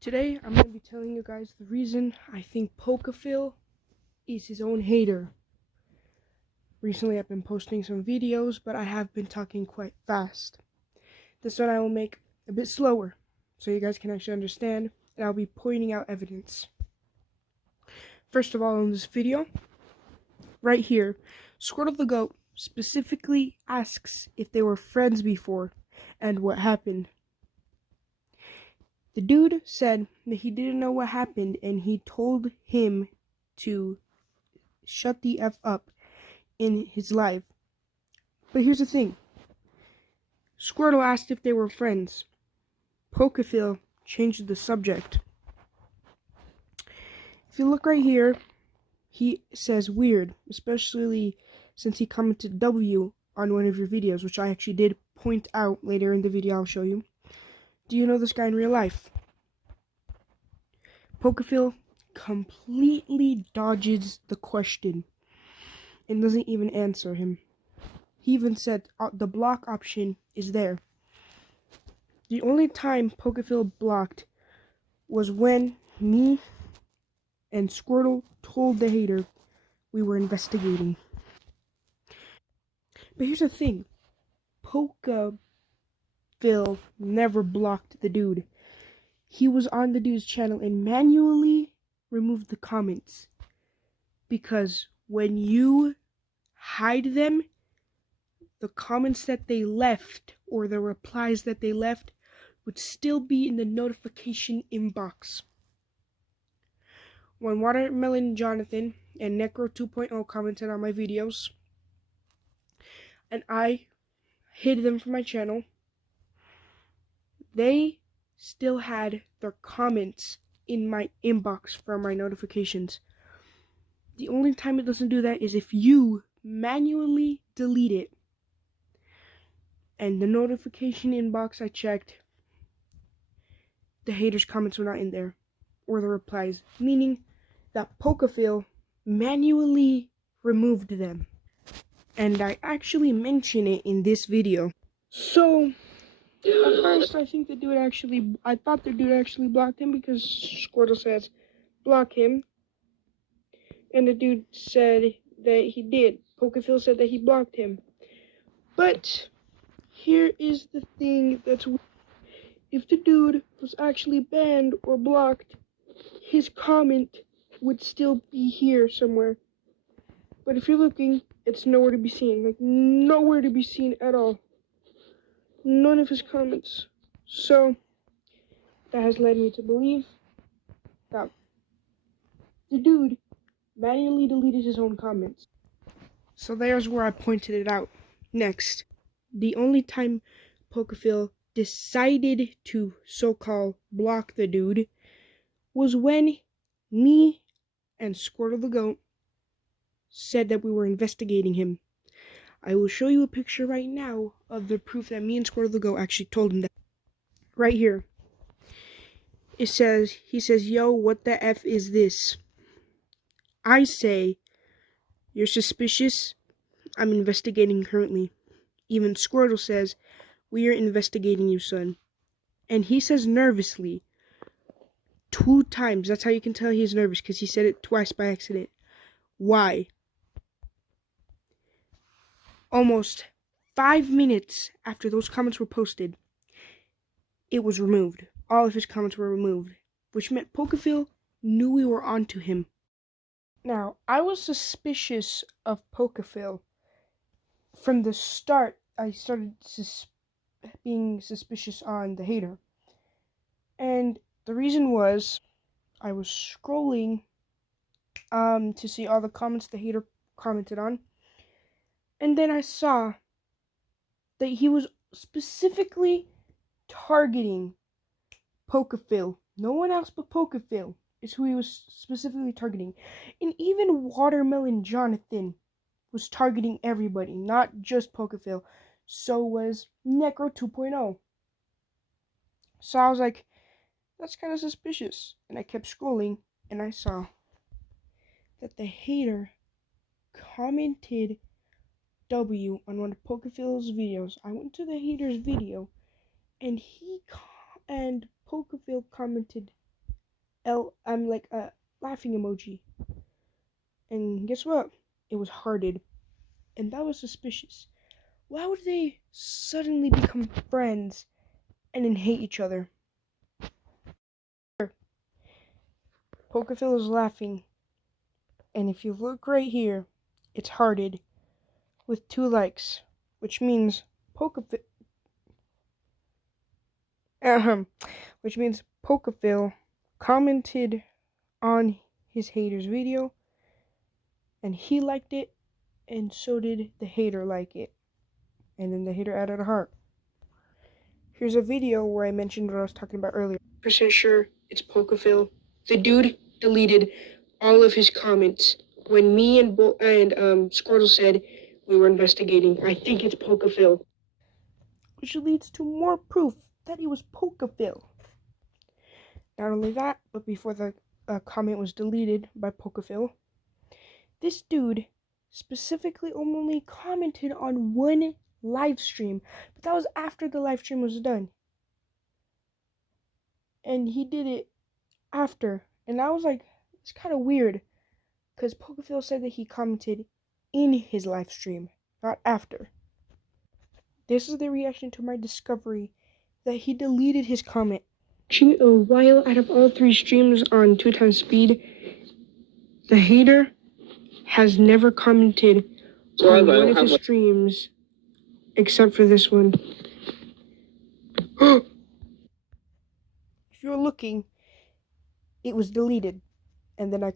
Today, I'm going to be telling you guys the reason I think POKEPHILL is his own hater. Recently, I've been posting some videos, but I have been talking quite fast. This one I will make a bit slower, so you guys can actually understand, and I'll be pointing out evidence. First of all, in this video, right here, Squirtle the Goat specifically asks if they were friends before, and what happened. The dude said that he didn't know what happened, and he told him to shut the F up in his life. But here's the thing. Squirtle asked if they were friends. POKEPHILL changed the subject. If you look right here, he says weird, especially since he commented W on one of your videos, which I actually did point out later in the video I'll show you. Do you know this guy in real life? POKEPHILL completely dodges the question and doesn't even answer him. He even said the block option is there. The only time POKEPHILL blocked was when me and Squirtle told the hater we were investigating. But here's the thing. POKEPHILL never blocked the dude. He was on the dude's channel and manually removed the comments. Because when you hide them, the comments that they left or the replies that they left would still be in the notification inbox. When Watermelon Jonathan and Necro 2.0 commented on my videos, and I hid them from my channel, they still had their comments in my inbox from my notifications. The only time it doesn't do that is if you manually delete it. And the notification inbox I checked, the haters' comments were not in there, or the replies, meaning that POKEPHILL manually removed them. And I actually mention it in this video. So, at first I thought the dude actually blocked him because Squirtle says, block him. And the dude said that he did. POKEPHILL said that he blocked him. But here is the thing that's weird. If the dude was actually banned or blocked, his comment would still be here somewhere. But if you're looking, it's nowhere to be seen. Like, nowhere to be seen at all. None of his comments. So, that has led me to believe that the dude manually deleted his own comments. So there's where I pointed it out. Next, the only time POKEPHILL decided to so-called block the dude was when me and Squirtle the Goat said that we were investigating him. I will show you a picture right now of the proof that me and Squirtle the Goat actually told him that. Right here. He says, yo, what the F is this? I say, you're suspicious? I'm investigating currently. Even Squirtle says, we are investigating you, son. And he says nervously, 2 times. That's how you can tell he's nervous, because he said it twice by accident. Why? Almost 5 minutes after those comments were posted, it was removed. All of his comments were removed, which meant POKEPHILL knew we were onto him. Now, I was suspicious of POKEPHILL. From the start, I started being suspicious on the hater. And the reason was, I was scrolling to see all the comments the hater commented on. And then I saw that he was specifically targeting POKEPHILL. No one else but POKEPHILL is who he was specifically targeting. And even Watermelon Jonathan was targeting everybody, not just POKEPHILL. So was Necro 2.0. So I was like, that's kind of suspicious. And I kept scrolling, and I saw that the hater commented W on one of POKEPHILL's videos. I went to the hater's video, and POKEPHILL commented I'm like a laughing emoji. And guess what? It was hearted. And that was suspicious. Why would they suddenly become friends and then hate each other? Pokephil is laughing. And if you look right here, it's hearted with 2 likes, which means Pokephil, which means Pokephil commented on his hater's video, and he liked it, and so did the hater like it, and then the hater added a heart. Here's a video where I mentioned what I was talking about earlier. Percent sure it's Pokephil. The dude deleted all of his comments when me and Squirtle said we were investigating. I think it's Pokephil. Which leads to more proof that it was Pokephil. Not only that, but before the comment was deleted by Pokephil, this dude specifically only commented on one live stream, but that was after the live stream was done. And he did it after, and I was like, it's kind of weird, because Pokephil said that he commented in his live stream, not after. This is the reaction to my discovery that he deleted his comment. While out of all 3 streams on 2 times speed, the hater has never commented on one of his streams except for this one. If you're looking, it was deleted, and then I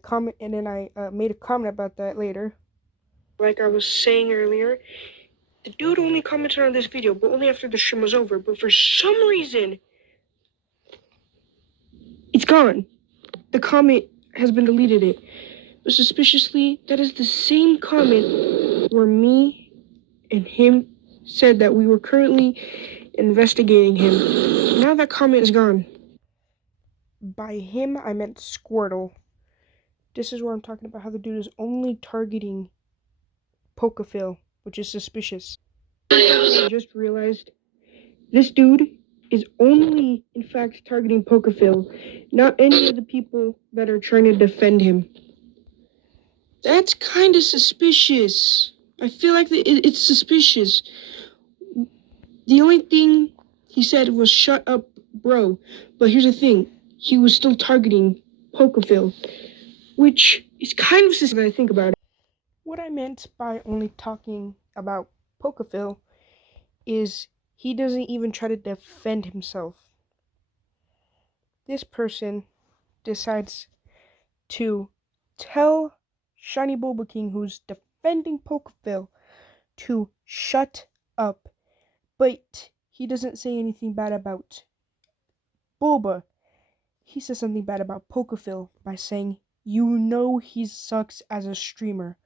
made a comment about that later. Like I was saying earlier, the dude only commented on this video, but only after the stream was over. But for some reason, it's gone. The comment has been deleted. But suspiciously, that is the same comment where me and him said that we were currently investigating him. Now that comment is gone. By him, I meant Squirtle. This is where I'm talking about how the dude is only targeting Pokephil, which is suspicious. I just realized this dude is only, in fact, targeting Pokephil, not any of the people that are trying to defend him. That's kind of suspicious. I feel like it's suspicious. The only thing he said was "shut up, bro." But here's the thing. He was still targeting Pokephil, which is kind of suspicious when I think about it. What I meant by only talking about Pokephil is he doesn't even try to defend himself. This person decides to tell Shiny Bulba King, who's defending Pokephil, to shut up. But he doesn't say anything bad about Bulba. He says something bad about Pokephil by saying, "You know he sucks as a streamer."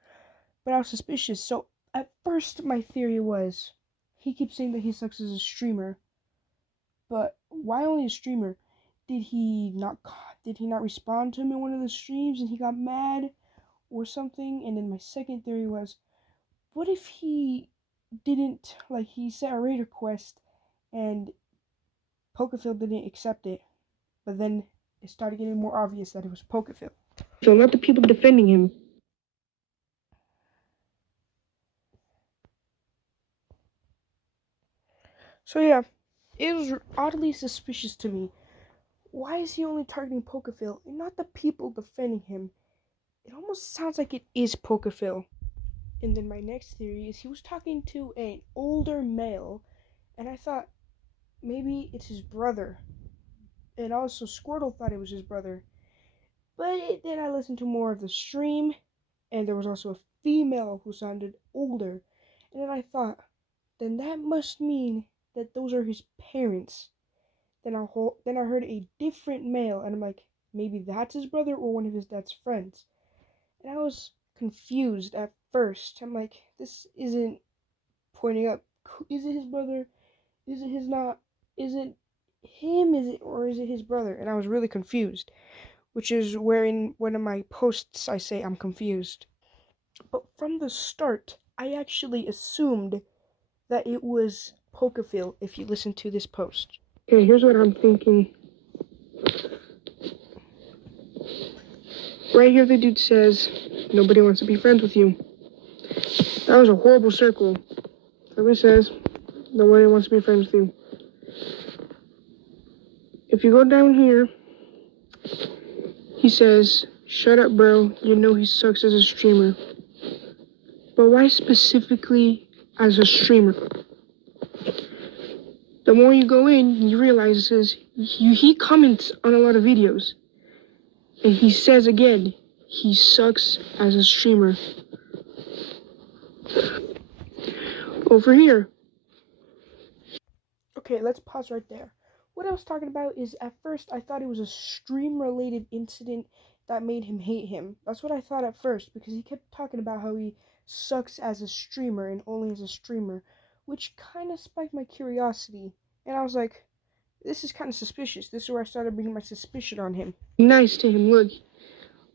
But I was suspicious, so at first my theory was, he keeps saying that he sucks as a streamer, but why only a streamer? Did he not respond to him in one of the streams and he got mad or something? And then my second theory was, what if he didn't, like, he set a raid request and Pokephil didn't accept it, but then it started getting more obvious that it was Pokephil. So not the people defending him. So yeah, it was oddly suspicious to me. Why is he only targeting Pokephil and not the people defending him? It almost sounds like it is Pokephil. And then my next theory is he was talking to an older male, and I thought maybe it's his brother. And also Squirtle thought it was his brother. But then I listened to more of the stream, and there was also a female who sounded older. And then I thought, then that must mean that those are his parents. Then I heard a different male, and I'm like, maybe that's his brother or one of his dad's friends. And I was confused at first. I'm like, this isn't pointing up. Is it his brother? Is it his not? Is it him? Or is it his brother? And I was really confused, which is where in one of my posts I say I'm confused. But from the start, I actually assumed that it was Pokephil if you listen to this post. Okay, here's what I'm thinking. Right here, the dude says, nobody wants to be friends with you. That was a horrible circle. Somebody says, nobody wants to be friends with you. If you go down here, he says, shut up, bro. You know he sucks as a streamer. But why specifically as a streamer? The more you go in, you realize it says, he comments on a lot of videos. And he says again, he sucks as a streamer. Over here. Okay, let's pause right there. What I was talking about is at first I thought it was a stream-related incident that made him hate him. That's what I thought at first because he kept talking about how he sucks as a streamer and only as a streamer, which kind of spiked my curiosity. And I was like, this is kind of suspicious. This is where I started bringing my suspicion on him. Nice to him, look.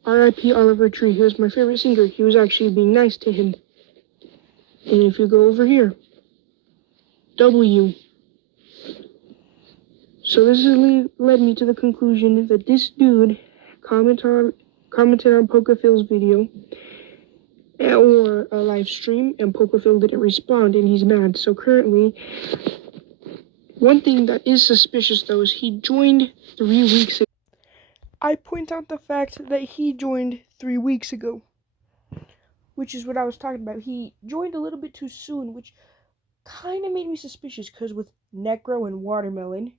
R.I.P. Oliver Tree. He was my favorite singer. He was actually being nice to him. And if you go over here, W. So this has led me to the conclusion that this dude commented on POKEPHILL's video or a live stream, and POKEPHILL didn't respond, and he's mad. So currently, one thing that is suspicious though is he joined 3 weeks ago. I point out the fact that he joined 3 weeks ago, which is what I was talking about. He joined a little bit too soon, which kind of made me suspicious because with Necro and Watermelon,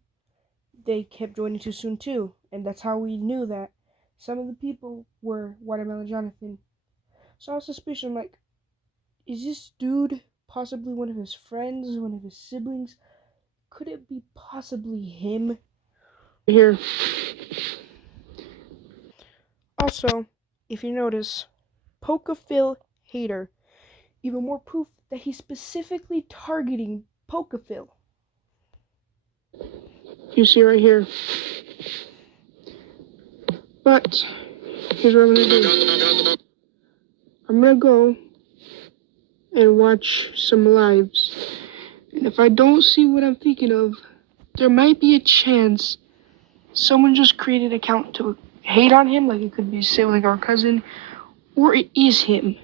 they kept joining too soon too, and that's how we knew that some of the people were Watermelon Jonathan. So I was suspicious. I'm like, is this dude possibly one of his friends, one of his siblings? Could it be possibly him? Here. Also, if you notice, POKEPHILLHATER, even more proof that he's specifically targeting POKEPHILL. You see right here. But here's what I'm gonna do. I'm gonna go and watch some lives. And if I don't see what I'm thinking of, there might be a chance someone just created an account to hate on him, like it could be a sibling or cousin, or it is him.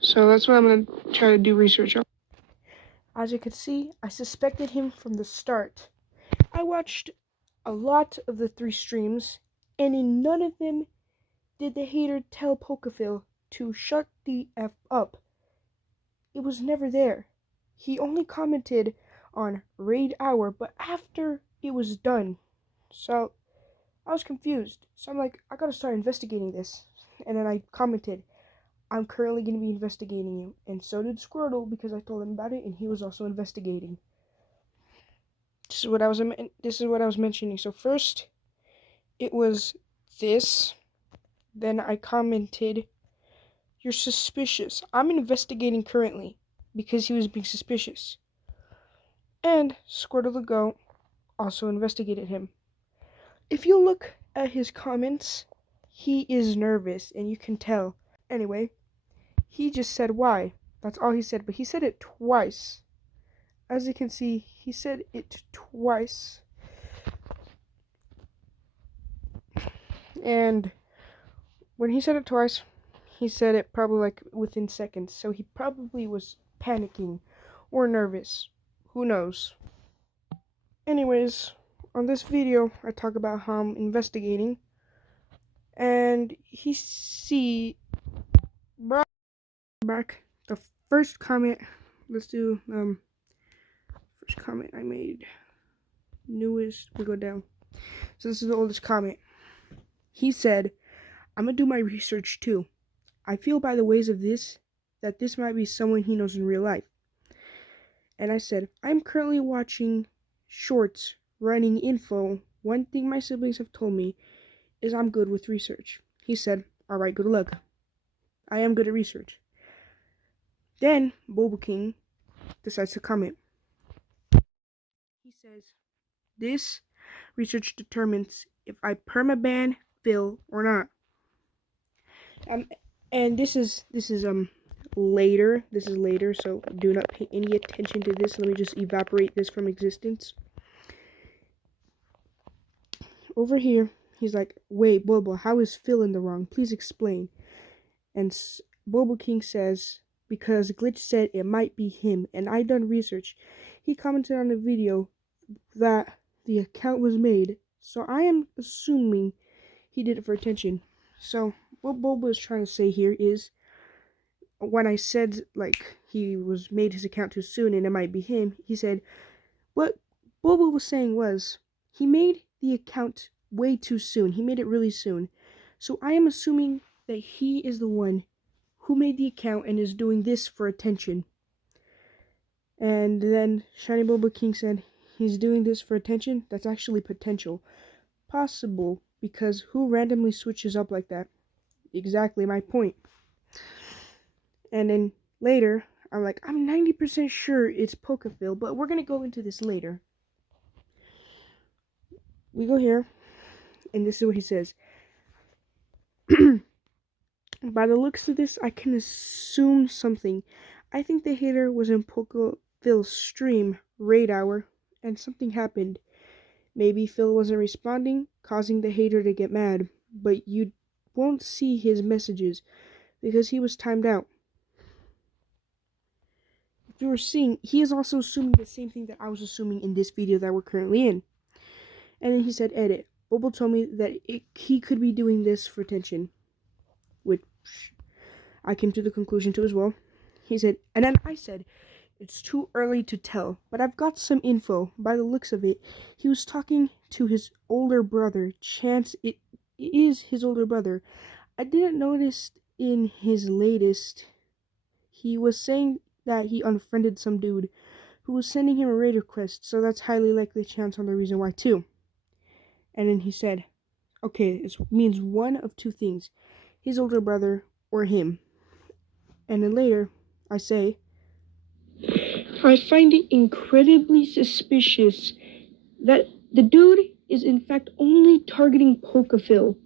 So that's what I'm gonna try to do research on. As you can see, I suspected him from the start. I watched a lot of the 3 streams, and in none of them did the hater tell POKEPHILL to shut the F up. It was never there. He only commented on raid hour, but after it was done. So I was confused. So I'm like, I gotta start investigating this. And then I commented, I'm currently gonna be investigating you. And so did Squirtle because I told him about it, and he was also investigating. This is what I was mentioning. So first, it was this. Then I commented, you're suspicious. I'm investigating currently because he was being suspicious. And Squirtle the Goat also investigated him. If you look at his comments, he is nervous and you can tell. Anyway, he just said why. That's all he said, but he said it twice. As you can see, he said it twice. And when he said it twice, he said it probably like within seconds. So he probably was panicking or nervous. Who knows? Anyways, on this video, I talk about how I'm investigating. And he see back the first comment. Let's do first comment I made. Newest, we go down. So this is the oldest comment. He said, I'm gonna do my research too. I feel by the ways of this that this might be someone he knows in real life. And I said, I'm currently watching shorts running info. One thing my siblings have told me is I'm good with research. He said, alright, good luck. I am good at research. Then Boba King decides to comment. He says, this research determines if I permaban Phil or not. And this is later. This is later, so do not pay any attention to this. Let me just evaporate this from existence. Over here, he's like, wait, Bobo, how is Phil in the wrong? Please explain. And Bobo King says, because Glitch said it might be him, and I done research. He commented on a video that the account was made, so I am assuming he did it for attention. So what Bobo is trying to say here is, when I said like he was made his account too soon and it might be him, he said what Bobo was saying was he made the account way too soon. He made it really soon. So I am assuming that he is the one who made the account and is doing this for attention. And then Shiny Bobo King said he's doing this for attention. That's actually potential. Possible, because who randomly switches up like that? Exactly my point. And then later, I'm like, I'm 90% sure it's POKEPHILL, but we're going to go into this later. We go here, and this is what he says. By the looks of this, I can assume something. I think the hater was in POKEPHILL's stream, raid hour, and something happened. Maybe Phil wasn't responding, causing the hater to get mad, but you won't see his messages because he was timed out. If you were seeing, he is also assuming the same thing that I was assuming in this video that we're currently in. And then he said, edit. Bobo told me that he could be doing this for attention, which I came to the conclusion to as well. He said, and then I said, it's too early to tell, but I've got some info. By the looks of it, he was talking to his older brother. Chance it is his older brother. I didn't notice in his latest, he was saying that he unfriended some dude who was sending him a raid request, so that's highly likely Chance on the reason why too. And then he said, okay, it means one of two things, his older brother or him. And then later, I say, I find it incredibly suspicious that the dude is in fact only targeting POKEPHILL.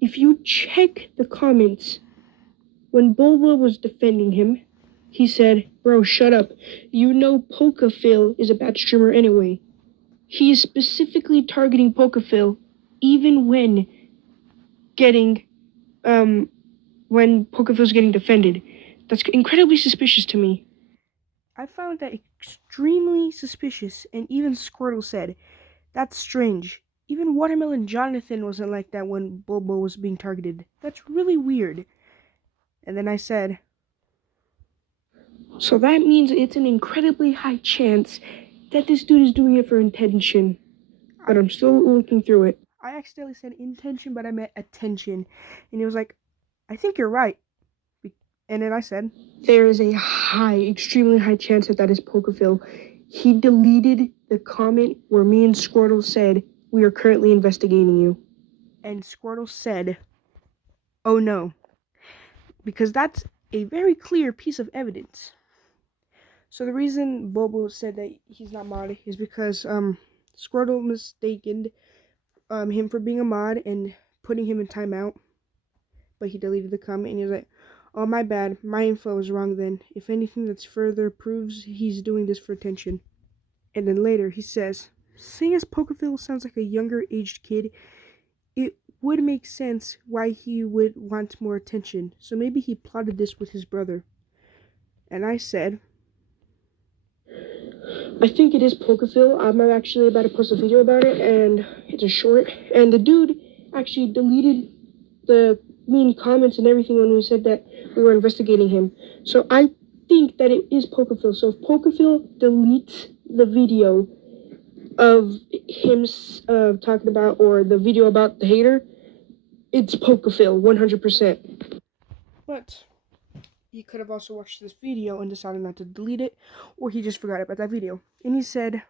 If you check the comments, when Bobo was defending him, he said, bro, shut up. You know POKEPHILL is a bad streamer anyway. He is specifically targeting POKEPHILL even when POKEPHILL's getting defended. That's incredibly suspicious to me. I found that extremely suspicious, and even Squirtle said, that's strange. Even Watermelon Jonathan wasn't like that when Bobo was being targeted. That's really weird. And then I said, so that means it's an incredibly high chance that this dude is doing it for intention. But I'm still looking through it. I accidentally said intention, but I meant attention. And he was like, I think you're right. And then I said, there is a extremely high chance that is POKEPHILL. He deleted the comment where me and Squirtle said, we are currently investigating you. And Squirtle said, oh no. Because that's a very clear piece of evidence. So the reason Bobo said that he's not mod is because Squirtle mistaken him for being a mod and putting him in timeout. But he deleted the comment and he was like, oh, my bad. My info was wrong then. If anything, that's further proves he's doing this for attention. And then later, he says, seeing as POKEPHILL sounds like a younger aged kid, it would make sense why he would want more attention. So maybe he plotted this with his brother. And I said, I think it is POKEPHILL. I'm actually about to post a video about it, and it's a short. And the dude actually deleted the mean comments and everything when we said that we were investigating him. So I think that it is POKEPHILL. So if POKEPHILL deletes the video of him talking about, or the video about the hater, it's POKEPHILL 100%. But he could have also watched this video and decided not to delete it, or he just forgot about that video. And he said,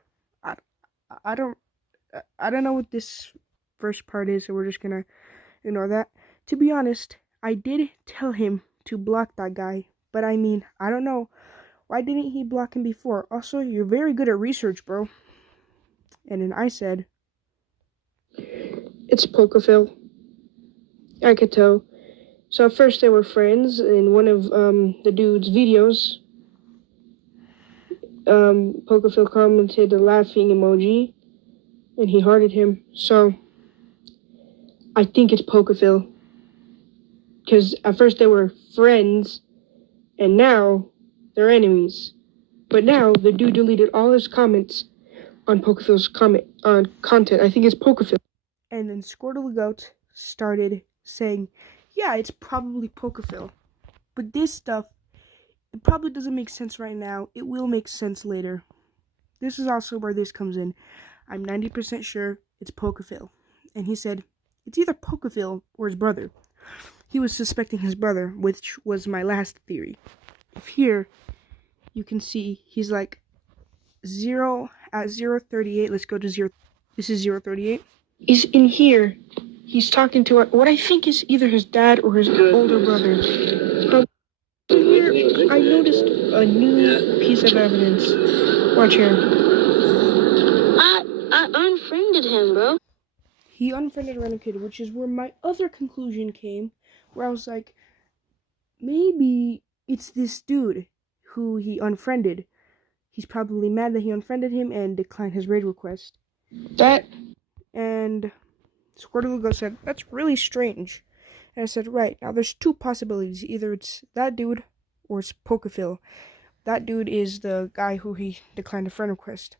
I don't know what this first part is, so we're just gonna ignore that. To be honest, I did tell him to block that guy, but I mean, I don't know. Why didn't he block him before? Also, you're very good at research, bro. And then I said, it's POKEPHILL. I could tell. So at first they were friends. In one of the dude's videos, POKEPHILL commented the laughing emoji, and he hearted him. So I think it's Pokephil. Because at first they were friends, and now they're enemies. But now the dude deleted all his comments on Pokephil's content. I think it's Pokephil. And then Squirtle the Goat started saying, yeah, it's probably Pokephil. But this stuff, it probably doesn't make sense right now. It will make sense later. This is also where this comes in. I'm 90% sure it's Pokephil. And he said, it's either Pokephil or his brother. He was suspecting his brother, which was my last theory. If here, you can see he's like 0 at 038. Let's go to 0. This is 038. He's in here. He's talking to what I think is either his dad or his older brother. Here, I noticed a new piece of evidence. Watch here. I unfriended him, bro. He unfriended Random Kid, which is where my other conclusion came, where I was like, maybe it's this dude who he unfriended. He's probably mad that he unfriended him and declined his raid request. And Squirtle said, that's really strange. And I said, right, now there's two possibilities. Either it's that dude or it's Pokephil. That dude is the guy who he declined a friend request.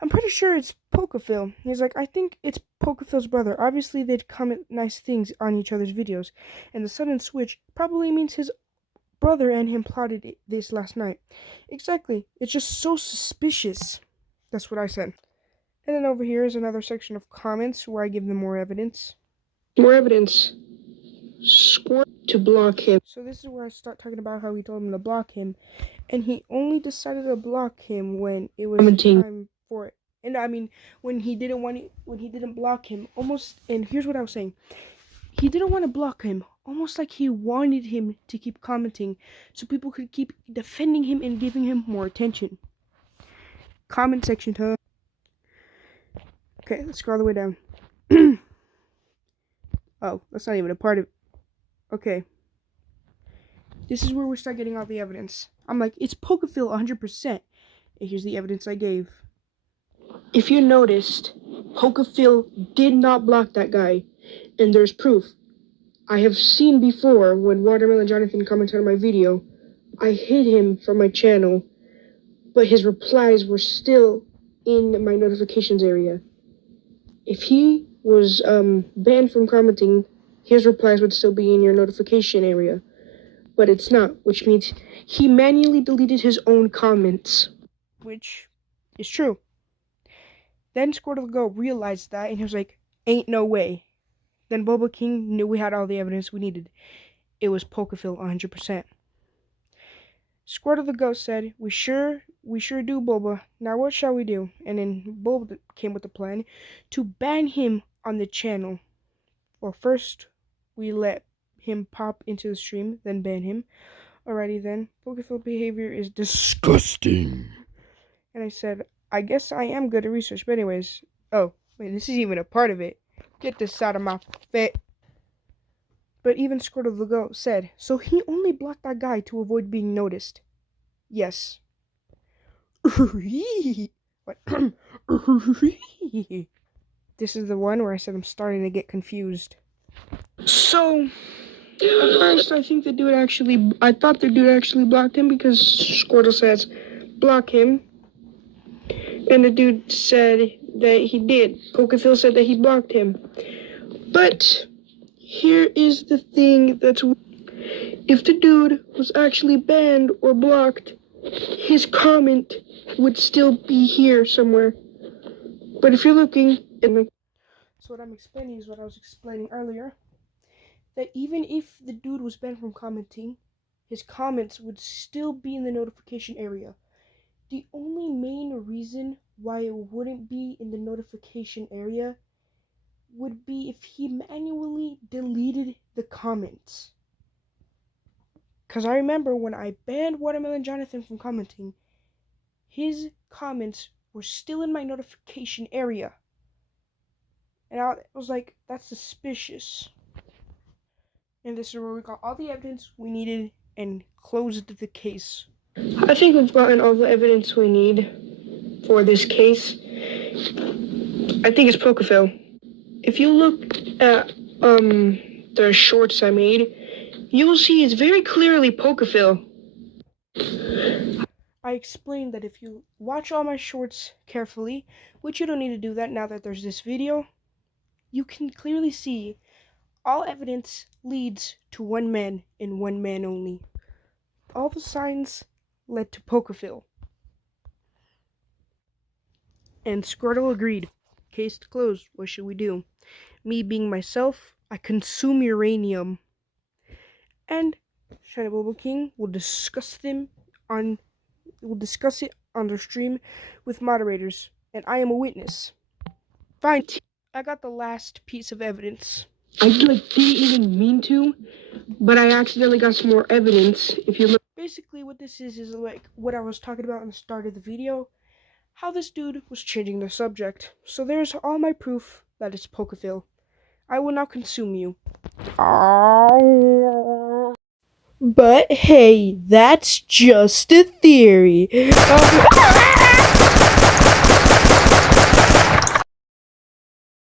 I'm pretty sure it's Pokephil. He's like, I think it's Pokephil's brother. Obviously, they'd comment nice things on each other's videos. And the sudden switch probably means his brother and him plotted this last night. Exactly. It's just so suspicious. That's what I said. And then over here is another section of comments where I give them more evidence. More evidence. Squirt to block him. So this is where I start talking about how we told him to block him. And he only decided to block him when it was time for it. And I mean, when he didn't block him, almost, and here's what I was saying. He didn't want to block him, almost like he wanted him to keep commenting so people could keep defending him and giving him more attention. Comment section time. Okay, let's go all the way down. Oh, that's not even a part of it. Okay. This is where we start getting all the evidence. I'm like, it's Pokephil 100%. And here's the evidence I gave. If you noticed, Pokephil did not block that guy. And there's proof. I have seen before when Watermelon Jonathan commented on my video, I hid him from my channel, but his replies were still in my notifications area. If he was banned from commenting, his replies would still be in your notification area. But it's not, which means he manually deleted his own comments. Which is true. Then Squirtle Go realized that, and he was like, ain't no way. Then Boba King knew we had all the evidence we needed. It was Pokephil 100%. Squirtle the Ghost said, we sure do, Boba. Now what shall we do? And then Boba came with a plan to ban him on the channel. Well, first we let him pop into the stream, then ban him. Alrighty then. Pokephil behavior is disgusting. And I said, I guess I am good at research, but anyways. Oh, wait, this is even a part of it. Get this out of my face. But even Squirtle the Goat said, so he only blocked that guy to avoid being noticed. Yes. What? This is the one where I said I'm starting to get confused. So, at first I thought the dude actually blocked him because Squirtle says, block him. And the dude said that he did. Pokephil said that he blocked him. But here is the thing if the dude was actually banned or blocked, his comment would still be here somewhere. But if you're looking so what I'm explaining is what I was explaining earlier. That even if the dude was banned from commenting, his comments would still be in the notification area. The only main reason why it wouldn't be in the notification area would be if he manually deleted the comments. Because I remember when I banned Watermelon Jonathan from commenting, his comments were still in my notification area. And I was like, that's suspicious. And this is where we got all the evidence we needed and closed the case. I think we've gotten all the evidence we need for this case. I think it's Pokephil. if you look at the shorts I made, you will see it's very clearly pokephil. I explained that if you watch all my shorts carefully, which you don't need to do that now that there's this video, you can clearly see all evidence leads to one man and one man only. All the signs led to pokephil. And Squirtle agreed. Case closed. What should we do? Me being myself, I consume uranium. And Shiny Bubble King will discuss it on their stream with moderators, and I am a witness. Fine, I got the last piece of evidence. I didn't even mean to, but I accidentally got some more evidence. If you look, basically what this is like what I was talking about in the start of the video, how this dude was changing the subject. So there's all my proof that it's pokephil. I will now consume you. But hey, that's just a theory.